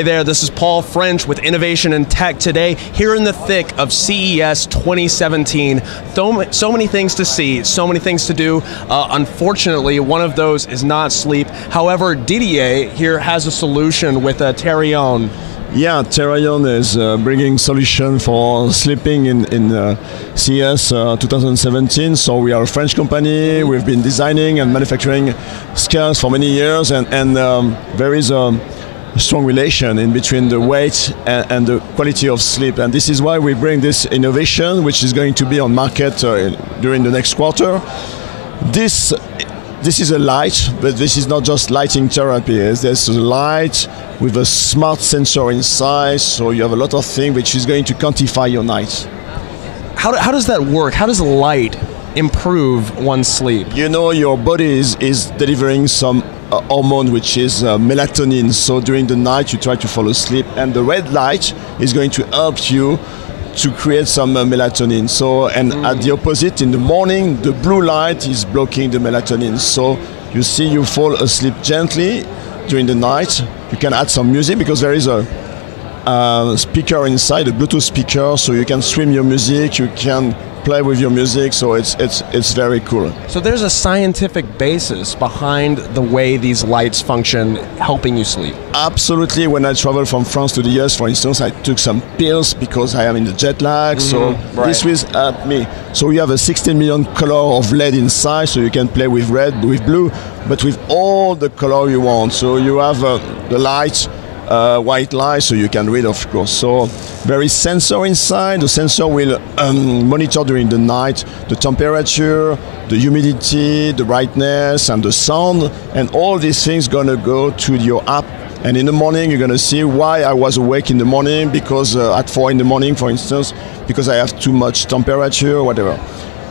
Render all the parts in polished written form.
Hi there, this is Paul French with Innovation and Tech today, here in the thick of CES 2017. So many things to see, so many things to do. Unfortunately, one of those is not sleep. However, Didier here has a solution with Terraillon. Yeah, Terraillon is bringing solution for sleeping in CES 2017. So we are a French company. We've been designing and manufacturing scarves for many years, and there is a strong relation in between the weight and the quality of sleep. And this is why we bring this innovation, which is going to be on market during the next quarter. This is a light, but this is not just lighting therapy. There's a light with a smart sensor inside, so you have a lot of things which is going to quantify your night. How does that work? How does light improve one's sleep? You know, your body is delivering some hormone which is melatonin, so during the night you try to fall asleep, and the red light is going to help you to create some melatonin. So, and at the opposite, in the morning, the blue light is blocking the melatonin. So you see, you fall asleep gently during the night. You can add some music because there is a speaker inside, a Bluetooth speaker, so you can stream your music, you can play with your music, so it's very cool. So there's a scientific basis behind the way these lights function, helping you sleep. Absolutely. When I travel from France to the US, for instance, I took some pills because I am in the jet lag, so this will help me. So we have a 16 million color of LED inside, so you can play with red, with blue, but with all the color you want. So you have the light, white light, so you can read, of course. So there is sensor inside. The sensor will monitor during the night the temperature, the humidity, the brightness, and the sound, and all these things gonna go to your app. And in the morning, you're gonna see why I was awake in the morning, because at 4 in the morning, for instance, because I have too much temperature or whatever.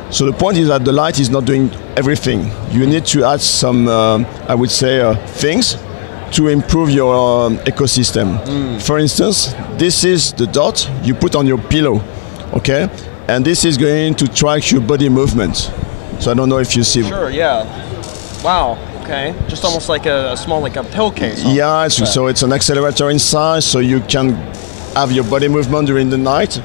So the point is that the light is not doing everything. You need to add some, I would say, things to improve your ecosystem. For instance, this is the dot you put on your pillow, okay? And this is going to track your body movement. So I don't know if you see. Sure, yeah. Wow, okay. Just almost like a small, like a pill case. Yeah, so it's an accelerator inside, so you can have your body movement during the night.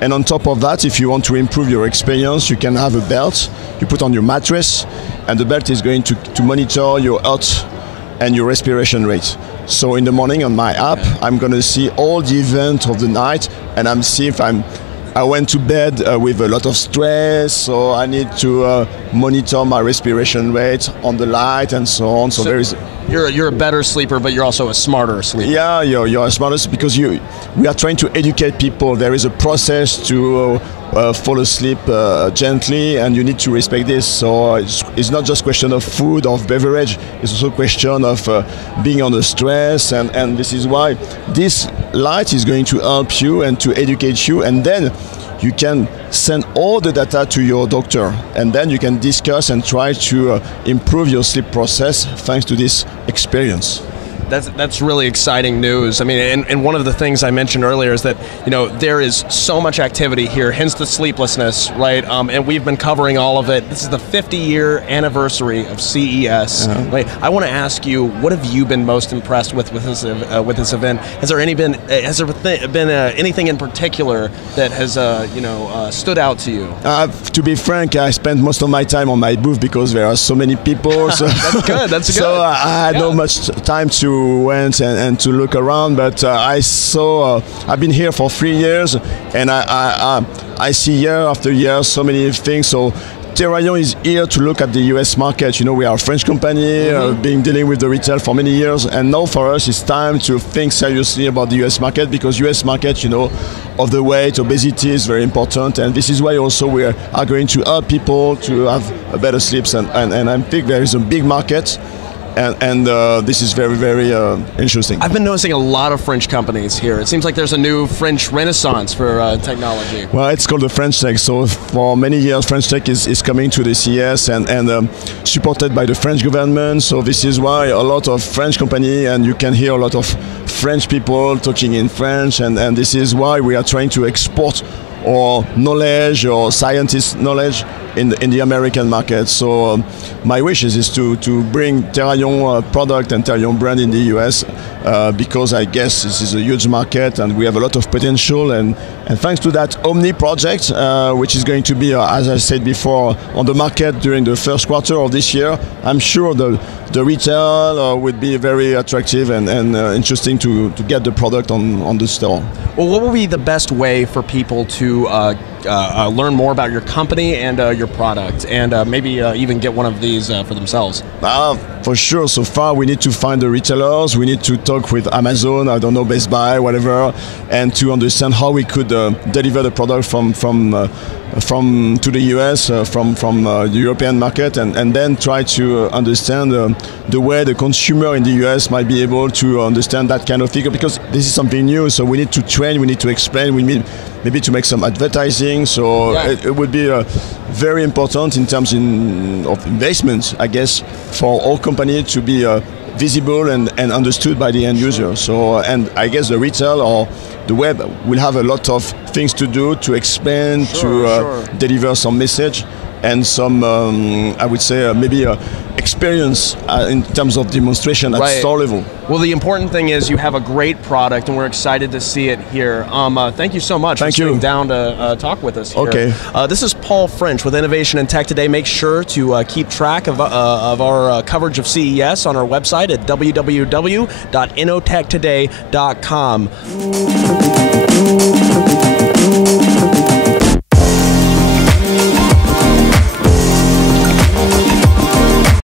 And on top of that, if you want to improve your experience, you can have a belt you put on your mattress, and the belt is going to monitor your heart and your respiration rate. So in the morning on my app, I'm gonna see all the events of the night, and I'm see if I went to bed with a lot of stress, so I need to monitor my respiration rate on the light and so on. So there is. You're a better sleeper, but you're also a smarter sleeper. Yeah, you're a smarter because we are trying to educate people. There is a process to fall asleep gently, and you need to respect this. So it's not just question of food or beverage. It's also a question of being under stress, and this is why this light is going to help you and to educate you, and then you can send all the data to your doctor, and then you can discuss and try to improve your sleep process thanks to this experience. That's really exciting news. I mean, and one of the things I mentioned earlier is that, you know, there is so much activity here, hence the sleeplessness, right? And we've been covering all of it. This is the 50-year anniversary of CES. Right? I want to ask you, what have you been most impressed with this event? Has there been anything in particular that has stood out to you? To be frank, I spent most of my time on my booth because there are so many people. So That's good. That's good. So I had not much time to went and to look around, but I saw. I've been here for 3 years, and I see year after year so many things. So Terraillon is here to look at the US market. You know, we are a French company, been dealing with the retail for many years, and now for us it's time to think seriously about the US market, because US market, you know, of the weight, obesity is very important, and this is why also we are going to help people to have a better sleeps, and I think there is a big market. And this is very, very interesting. I've been noticing a lot of French companies here. It seems like there's a new French renaissance for technology. Well, it's called the French Tech. So for many years, French Tech is coming to the CES and supported by the French government. So this is why a lot of French companies, and you can hear a lot of French people talking in French, and this is why we are trying to export our knowledge, or scientist knowledge, in the American market. So my wish is to bring Terraillon product and Terraillon brand in the US because I guess this is a huge market and we have a lot of potential. And thanks to that Homni project, which is going to be, as I said before, on the market during the first quarter of this year, I'm sure the retail would be very attractive and interesting to get the product on the store. Well, what would be the best way for people to learn more about your company and your product, and maybe even get one of these for themselves? For sure. So far, we need to find the retailers. We need to talk with Amazon, I don't know, Best Buy, whatever, and to understand how we could deliver the product from to the US, from the European market, and then try to understand the way the consumer in the US might be able to understand that kind of figure, because this is something new. So we need to train, we need to explain, we need maybe to make some advertising. So it would be very important in terms of investments, I guess, for all companies to be visible and understood by the end user. So, and I guess the retail or the web will have a lot of things to do to explain, deliver some message and some, I would say, maybe experience in terms of demonstration at store level. Well, the important thing is you have a great product, and we're excited to see it here. Thank you so much for sitting down to talk with us here. Okay. This is Paul French with Innovation and Tech Today. Make sure to keep track of our coverage of CES on our website at www.innotechtoday.com.